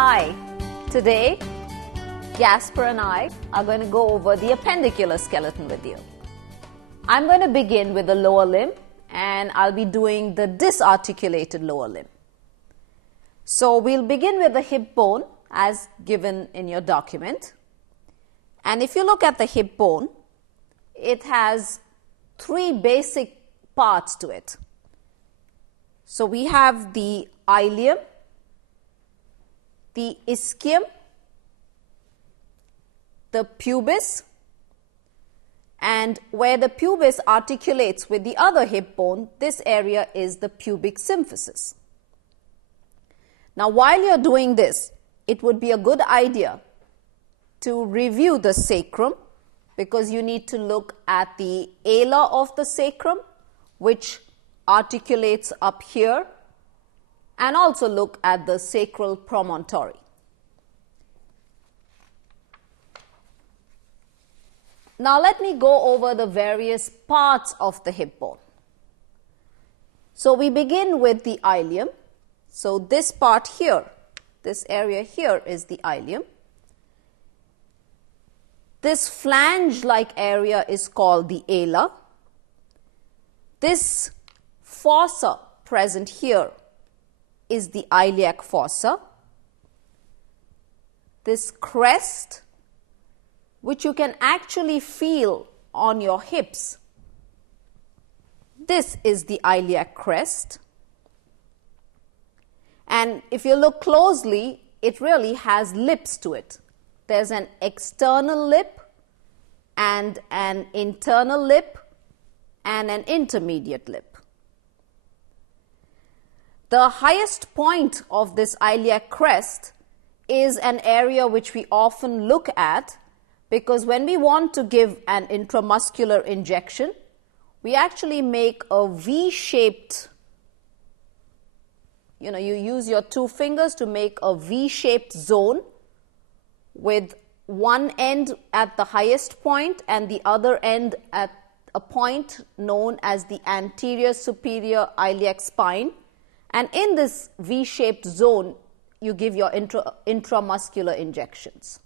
Hi, today Jasper and I are going to go over the appendicular skeleton with you. I'm going to begin with the lower limb and I'll be doing the disarticulated lower limb. So we'll begin with the hip bone as given in your document. And if you look at the hip bone, it has three basic parts to it. So we have the ilium, the ischium, the pubis, and where the pubis articulates with the other hip bone, this area is the pubic symphysis. Now, while you're doing this, it would be a good idea to review the sacrum, because you need to look at the ala of the sacrum, which articulates up here, and also look at the sacral promontory. Now let me go over the various parts of the hip bone. So we begin with the ilium. So this part here, this area here is the ilium. This flange-like area is called the ala. This fossa present here is the iliac fossa. This crest, which you can actually feel on your hips, this is the iliac crest. And if you look closely, it really has lips to it. There's an external lip and an internal lip and an intermediate lip. The highest point of this iliac crest is an area which we often look at, because when we want to give an intramuscular injection, we actually make a V-shaped, you use your two fingers to make a V-shaped zone with one end at the highest point and the other end at a point known as the anterior superior iliac spine. And in this V-shaped zone, you give your intramuscular injections.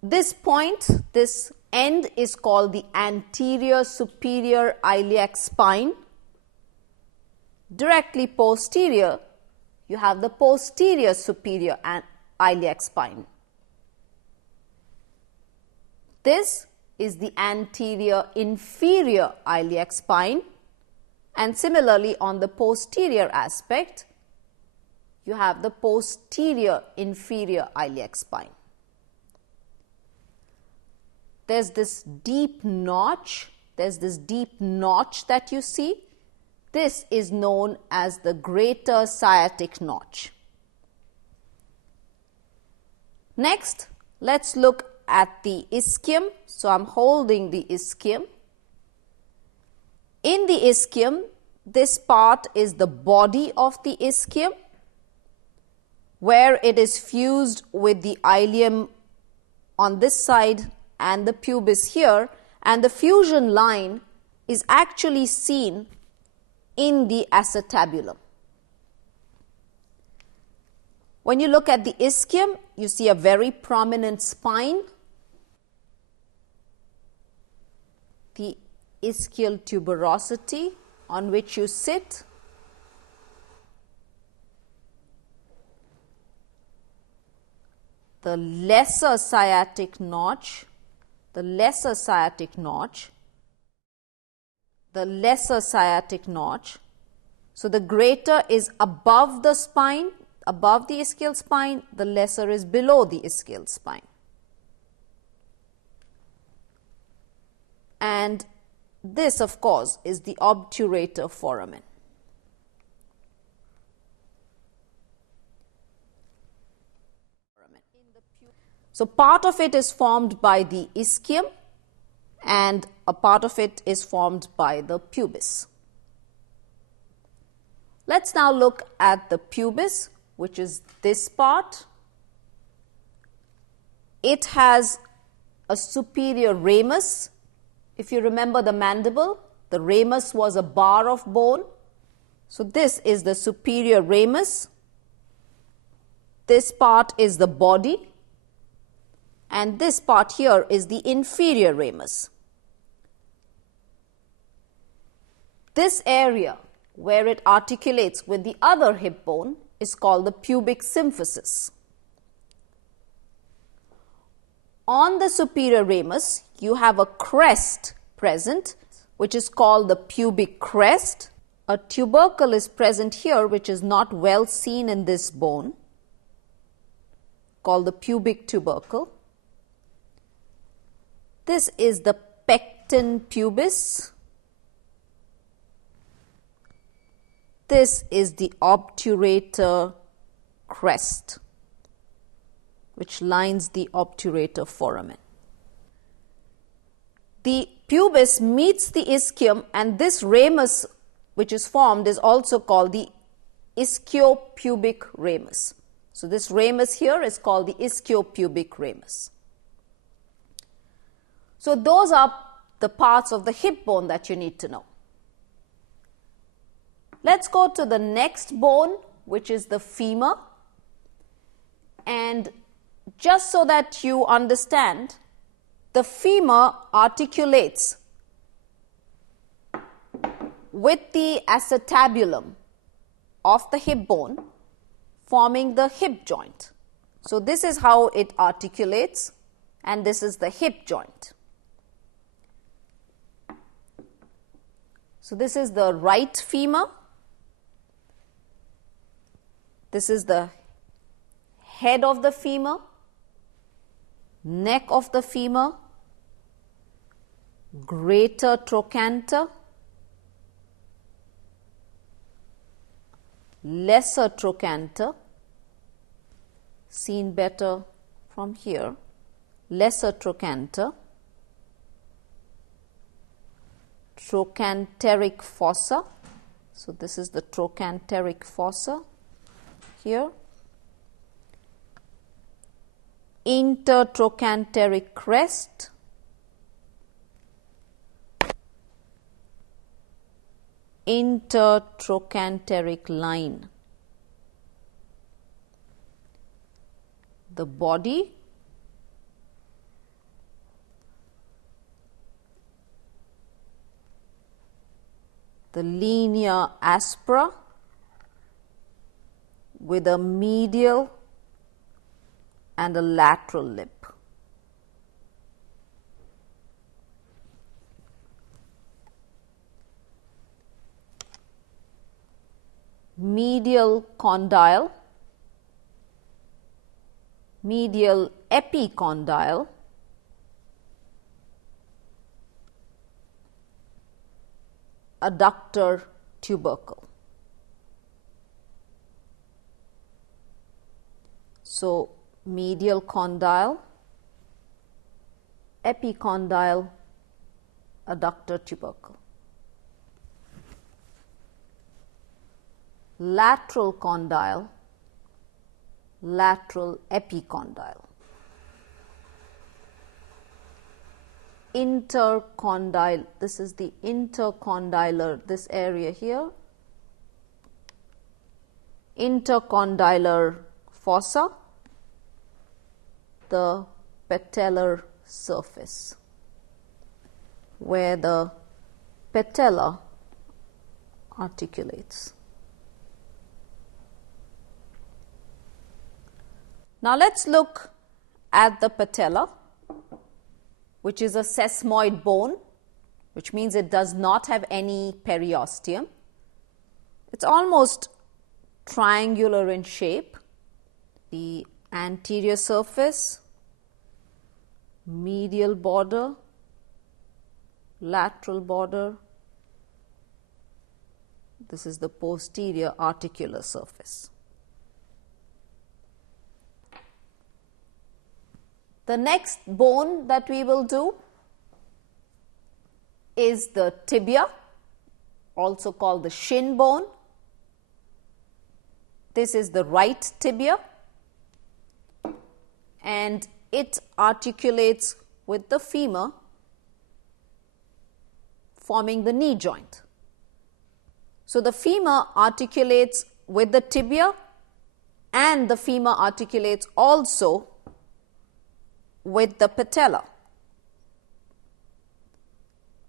This point, this end, is called the anterior superior iliac spine. Directly posterior, you have the posterior superior iliac spine. This is the anterior inferior iliac spine. And similarly, on the posterior aspect, you have the posterior inferior iliac spine. There's this deep notch. There's this deep notch that you see. This is known as the greater sciatic notch. Next, let's look at the ischium. So I'm holding the ischium. In the ischium, this part is the body of the ischium, where it is fused with the ilium on this side and the pubis here, and the fusion line is actually seen in the acetabulum. When you look at the ischium, you see a very prominent spine. The ischial tuberosity on which you sit. The lesser sciatic notch, the lesser sciatic notch, the lesser sciatic notch. So the greater is above the spine, above the ischial spine, the lesser is below the ischial spine. And this, of course, is the obturator foramen. So part of it is formed by the ischium and a part of it is formed by the pubis. Let's now look at the pubis, which is this part. It has a superior ramus. If you remember the mandible, the ramus was a bar of bone. So this is the superior ramus. This part is the body, and this part here is the inferior ramus. This area where it articulates with the other hip bone is called the pubic symphysis. On the superior ramus, you have a crest present, which is called the pubic crest. A tubercle is present here, which is not well seen in this bone, called the pubic tubercle. This is the pecten pubis. This is the obturator crest, which lines the obturator foramen. The pubis meets the ischium, and this ramus which is formed is also called the ischiopubic ramus. So this ramus here is called the ischiopubic ramus. So those are the parts of the hip bone that you need to know. Let's go to the next bone, which is the femur. And just so that you understand, the femur articulates with the acetabulum of the hip bone, forming the hip joint. So this is how it articulates, and this is the hip joint. So this is the right femur. This is the head of the femur, neck of the femur, greater trochanter, lesser trochanter, seen better from here, lesser trochanter, trochanteric fossa. So this is the trochanteric fossa here, intertrochanteric crest, intertrochanteric line, the body, the linea aspera with a medial and a lateral lip. Medial condyle, medial epicondyle, adductor tubercle. So medial condyle, epicondyle, adductor tubercle. Lateral condyle, lateral epicondyle. Intercondyle, this is the intercondylar, this area here. Intercondylar fossa, the patellar surface, where the patella articulates. Now let's look at the patella, which is a sesamoid bone, which means it does not have any periosteum. It's almost triangular in shape. The anterior surface, medial border, lateral border. This is the posterior articular surface. The next bone that we will do is the tibia, also called the shin bone. This is the right tibia, and it articulates with the femur, forming the knee joint. So the femur articulates with the tibia and the femur articulates also with the patella.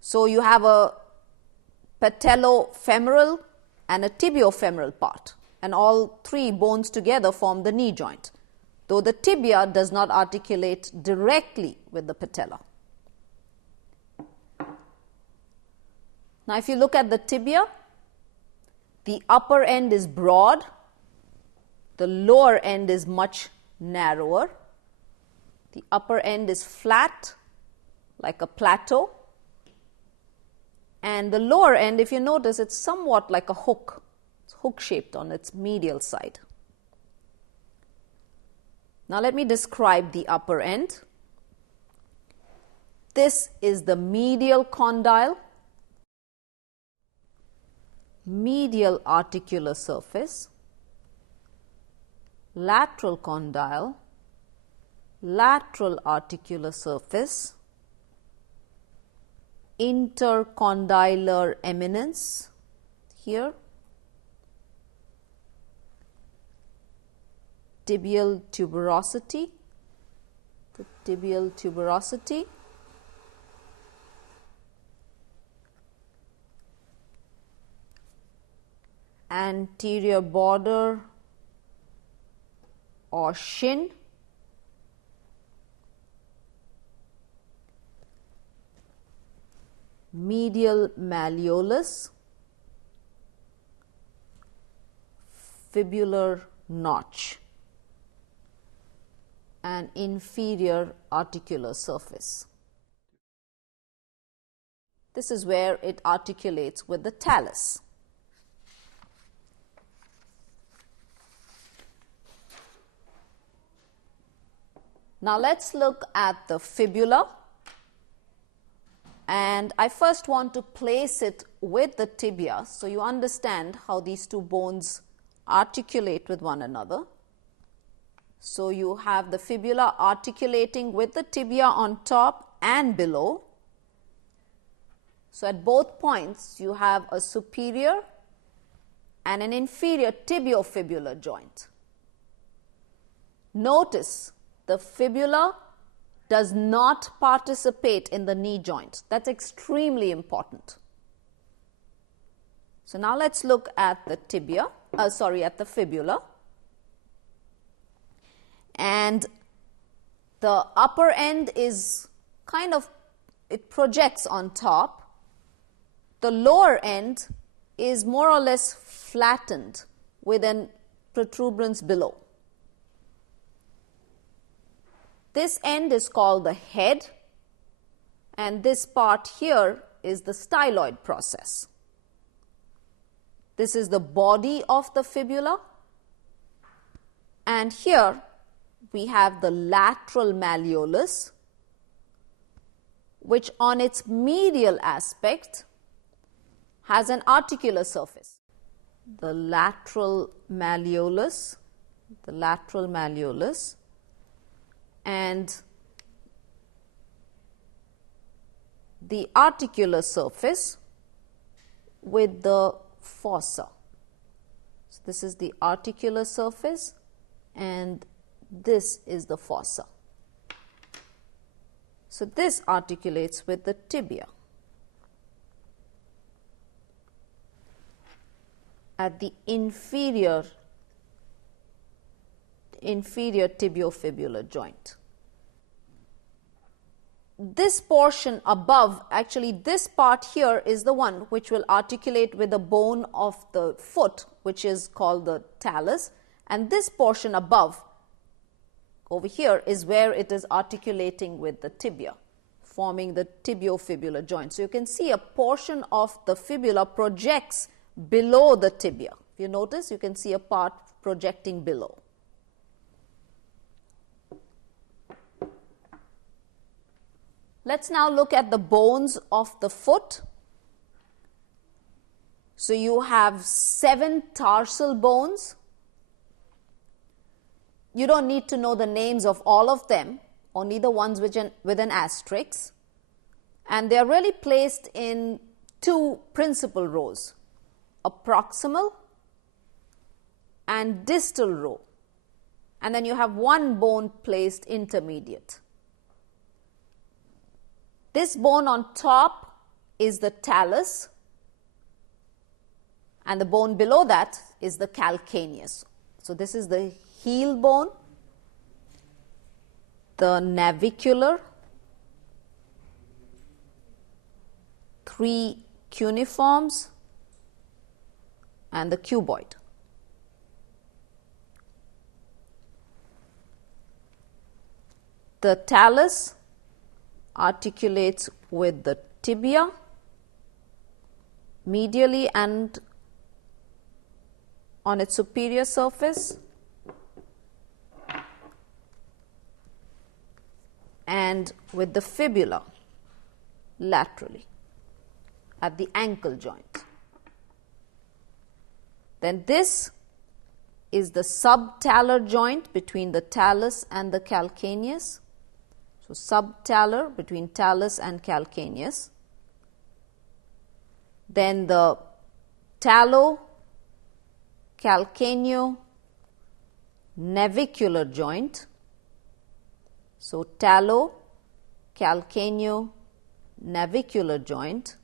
So you have a patellofemoral and a tibiofemoral part, and all three bones together form the knee joint, though the tibia does not articulate directly with the patella. Now, if you look at the tibia, the upper end is broad, the lower end is much narrower. The upper end is flat, like a plateau, and the lower end, if you notice, it's somewhat like a hook. It's hook-shaped on its medial side. Now, let me describe the upper end. This is the medial condyle, medial articular surface, lateral condyle, lateral articular surface, intercondylar eminence here, tibial tuberosity, the tibial tuberosity, anterior border or shin, medial malleolus, fibular notch, and inferior articular surface. This is where it articulates with the talus. Now let's look at the fibula, and I first want to place it with the tibia so you understand how these two bones articulate with one another. So you have the fibula articulating with the tibia on top and below. So at both points you have a superior and an inferior tibiofibular joint. Notice the fibula does not participate in the knee joint. That's extremely important. So now let's look at the tibia, at the fibula. And the upper end is it projects on top. The lower end is more or less flattened with an protuberance below. This end is called the head, and this part here is the styloid process. This is the body of the fibula, and here we have the lateral malleolus, which on its medial aspect has an articular surface. The lateral malleolus, and the articular surface with the fossa. So this is the articular surface and this is the fossa. So this articulates with the tibia. At the inferior tibiofibular joint. This portion above, actually this part here is the one which will articulate with the bone of the foot, which is called the talus, and this portion above over here is where it is articulating with the tibia, forming the tibiofibular joint. So you can see a portion of the fibula projects below the tibia. If you notice, you can see a part projecting below. Let's now look at the bones of the foot. So you have 7 tarsal bones. You don't need to know the names of all of them, only the ones with an asterisk. And they are really placed in 2 principal rows, a proximal and distal row. and then you have one bone placed intermediate. This bone on top is the talus, and the bone below that is the calcaneus. So this is the heel bone, the navicular, 3 cuneiforms, and the cuboid. The talus articulates with the tibia medially and on its superior surface, and with the fibula laterally at the ankle joint. Then this is the subtalar joint between the talus and the calcaneus. So subtalar between talus and calcaneus. Then the tallo-calcaneo-navicular joint. So tallo-calcaneo-navicular joint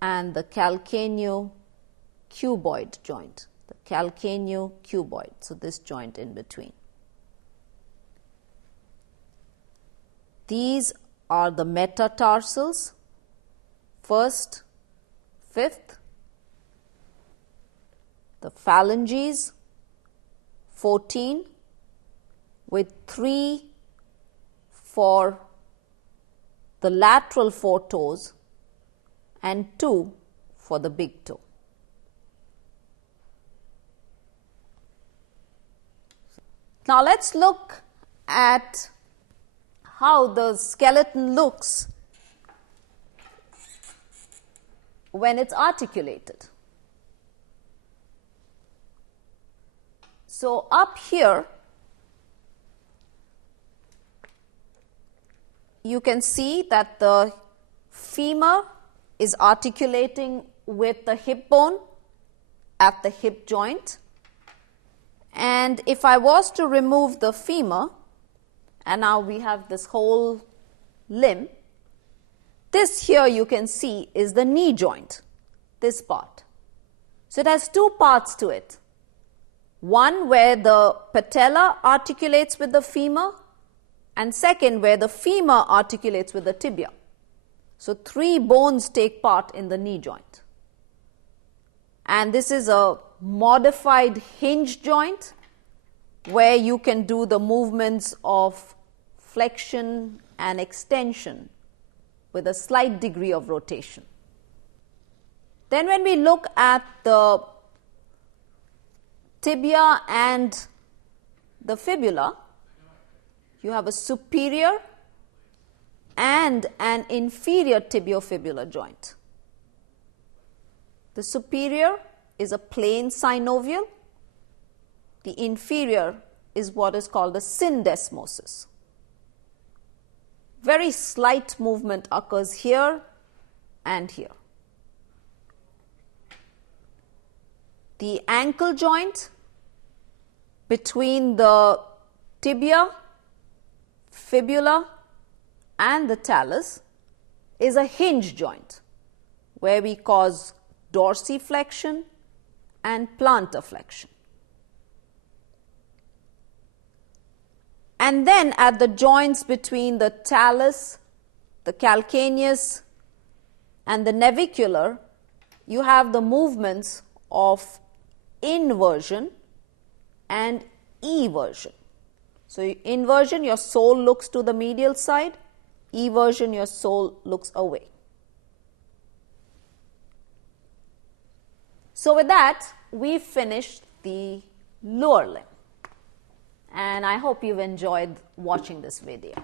and the calcaneo-cuboid joint. The calcaneo-cuboid, so this joint in between. These are the metatarsals, 1st, 5th, the phalanges, 14, with 3 for the lateral 4 toes and 2 for the big toe. Now let's look at how the skeleton looks when it's articulated. So up here, you can see that the femur is articulating with the hip bone at the hip joint. And if I was to remove the femur, and now we have this whole limb, this here you can see is the knee joint, this part. So it has 2 parts to it. One where the patella articulates with the femur, and second where the femur articulates with the tibia. So 3 bones take part in the knee joint. And this is a modified hinge joint where you can do the movements of flexion and extension with a slight degree of rotation. Then when we look at the tibia and the fibula, you have a superior and an inferior tibiofibular joint. The superior is a plain synovial. The inferior is what is called a syndesmosis. Very slight movement occurs here and here. The ankle joint between the tibia, fibula, and the talus is a hinge joint where we cause dorsiflexion and plantar flexion. And then at the joints between the talus, the calcaneus, and the navicular, you have the movements of inversion and eversion. So inversion, your sole looks to the medial side. Eversion, your sole looks away. So with that, we've finished the lower limb. And I hope you've enjoyed watching this video.